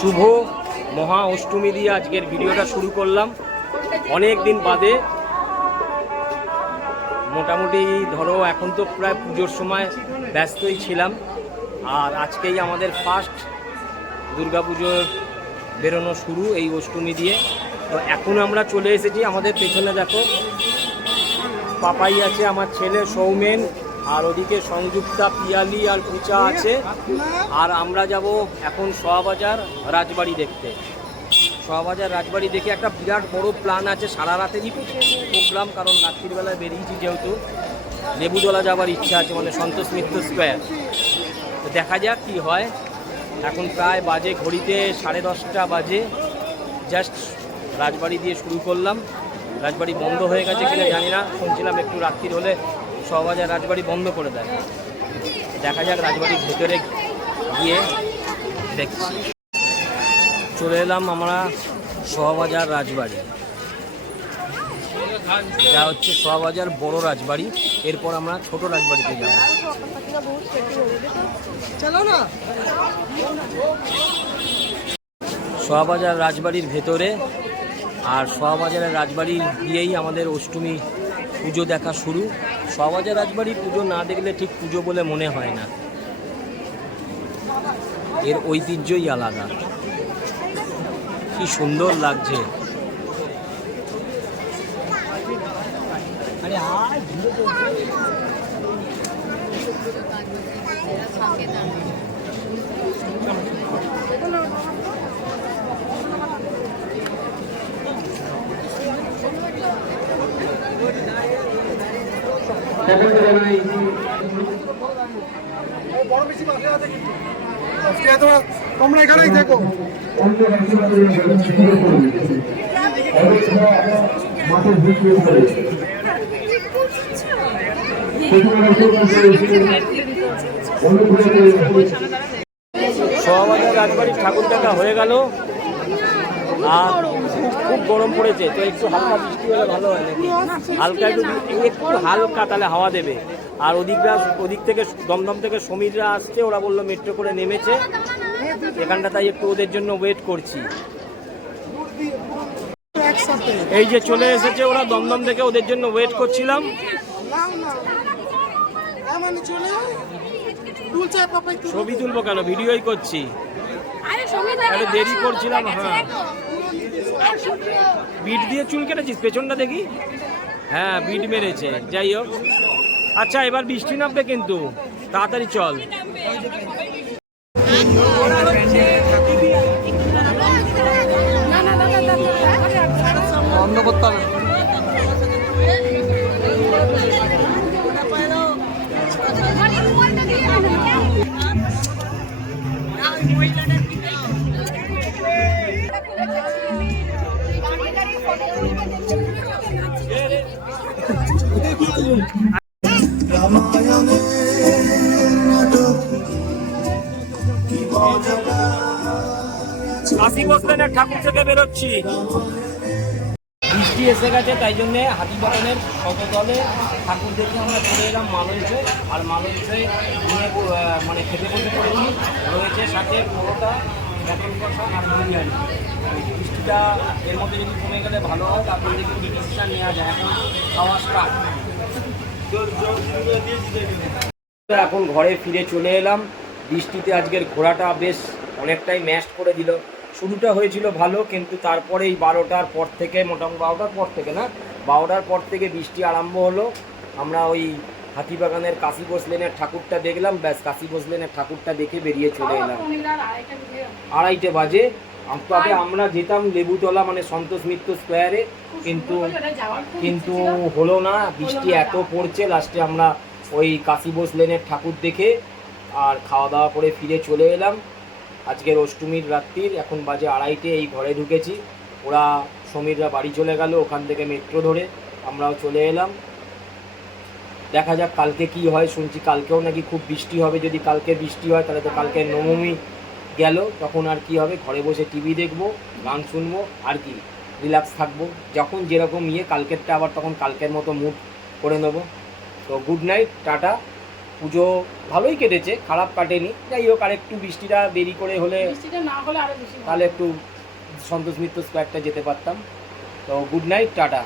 শুভ মহা অষ্টমী দিয়ে আজকের ভিডিওটা শুরু করলাম। অনেক দিন বাদে, মোটামুটি ধরো এখন তো প্রায় পুজোর সময় ব্যস্তই ছিলাম, আর আজকেই আমাদের ফার্স্ট দুর্গাপুজোর বেরোনো শুরু এই অষ্টমী দিয়ে। তো এখন আমরা চলে এসেছি, আমাদের পেছনে দেখো পাপাই আছে, আমার ছেলে সৌমেন, আর ওদিকে সংযুক্তা, পিয়ালি আর পূজা আছে। আর আমরা যাব এখন সোয়াবাজার রাজবাড়ি দেখতে। সোয়াবাজার রাজবাড়ি দেখে একটা বিরাট বড় প্ল্যান আছে, সারা রাতেরই প্রোগ্রাম, কারণ রাত্রিবেলায় বেরিয়েছি যেহেতু। লেবুতলা যাওয়ার ইচ্ছা আছে, মানে সন্তোষ মিত্র স্কোয়ার। তো দেখা যাক কি হয়। এখন প্রায় বাজে ঘড়িতে 10:30 বাজে। জাস্ট রাজবাড়ি দিয়ে শুরু করলাম। রাজবাড়ি বন্ধ হয়ে গেছে কিনা জানি না, শুনছিলাম একটু রাত্রির হলে সোয়াবাজার রাজবাড়ি বন্ধ করে দেয়। দেখা যাক, রাজবাড়ির ভেতরে গিয়ে দেখছি। চলে এলাম আমরা সোয়াবাজার রাজবাড়ি, যা হচ্ছে সোয়াবাজার বড় রাজবাড়ি। এরপর আমরা ছোট রাজবাড়িতে যাব। সোয়াবাজার রাজবাড়ির ভেতরে, আর সোয়াবাজারের রাজবাড়ি দিয়েই আমাদের অষ্টমী পুজো দেখা শুরু। সোয়াবাজার রাজবাড়ি পুজো না দেখলে ঠিক পুজো বলে মনে হয় না, এর ঐতিহ্যই আলাদা। কি সুন্দর লাগছে। তোমরা এখানেই দেখো। সোয়াবাজার রাজবাড়ির ঠাকুর দেখা হয়ে গেল, আর খুব গরম পড়েছে, তো একটু হালকা বৃষ্টি হলে ভালো হয় নাকি? হালকা একটু হালকা তাহলে হাওয়া দেবে। আর ওদিক থেকে দমদম থেকে সমীররা আসছে, ওরা বললো মেট্রো করে নেমেছে এখানটা, তাই একটু ওদের জন্য ওয়েট করছি। এই যে চলে এসেছে ওরা দমদম থেকে, ওদের জন্য ওয়েট করছিলাম। ছবি তুলবো কেন, ভিডিওই করছি, আরে দেরি করছিলাম। হ্যাঁ, বিট দিয়ে চুল কেটেছিস, পেছনটা দেখি। হ্যাঁ, বিট মেরেছে। যাই হোক, আচ্ছা এবার বৃষ্টি নামবে কিন্তু, তাড়াতাড়ি চল। বন্ধ করতে হবে। কাশী বসলেনের ঠাকুর থেকে বেরোচ্ছি। বৃষ্টি এসে গেছে, তাই জন্যে হাতিবাগানের শতদলে ঠাকুর দেখে আমরা চলে এলাম মালঞ্চে। আর মালঞ্চে নিয়ে মানে খেতে বসে পড়েছি। রয়েছে সাথে পরোটা, বেতন কষা আর বিরিয়ানি। বৃষ্টিটা এর মধ্যে যদি কমে গেলে ভালো হয়, তারপরে যদি ডিসিশন নেওয়া যায়। এখন খাওয়া স্টার্ট। এখন ঘরে ফিরে চলে এলাম। বৃষ্টিতে আজকের ঘোরাটা বেশ অনেকটাই ম্যাশ করে দিল। শুরুটা হয়েছিল ভালো, কিন্তু তারপরে এই 12টার পর থেকে, মোটামুটি 12টার পর থেকে না, 12টার পর থেকে বৃষ্টি আরম্ভ হলো। আমরা ওই হাতিবাগানের কাশী বসলেনের ঠাকুরটা দেখলাম, ব্যাস কাশী বসলেনের ঠাকুরটা দেখে বেরিয়ে চলে এলাম। 2:30 বাজে। তবে আমরা যেতাম লেবুতলা, মানে সন্তোষ মিত্র স্কোয়ারে, কিন্তু হলো না, বৃষ্টি এত পড়ছে। লাস্টে আমরা ওই কাশী বসলেনের ঠাকুর দেখে আর খাওয়া দাওয়া করে ফিরে চলে এলাম। আজকের অষ্টমীর রাত্রির এখন বাজে 2:30। এই ঘরে ঢুকেছি, ওরা সমীররা বাড়ি চলে গেল, ওখান থেকে মেট্রো ধরে আমরাও চলে এলাম। দেখা যাক কালকে কি হয়। শুনছি কালকেও নাকি খুব বৃষ্টি হবে। যদি কালকে বৃষ্টি হয় তাহলে তো কালকে নবমী গেল, তখন আর কি হবে, ঘরে বসে টিভি দেখবো, গান শুনবো, আর কি রিল্যাক্স থাকবো। যখন যেরকম কালকেরটা আবার তখন কালকের মতো মুড করে নেবো। তো গুড নাইট, টাটা। পুজো ভালোই কেটেছে, খারাপ কাটেনি। যাই হোক, আর একটু বৃষ্টিটা দেরি করে হলে, বৃষ্টিটা না হলে আরো বেশি ভালো। তাহলে একটু সন্তোষ মিত্র স্কোয়ারটা যেতে পারতাম। তো গুড নাইট, টাটা।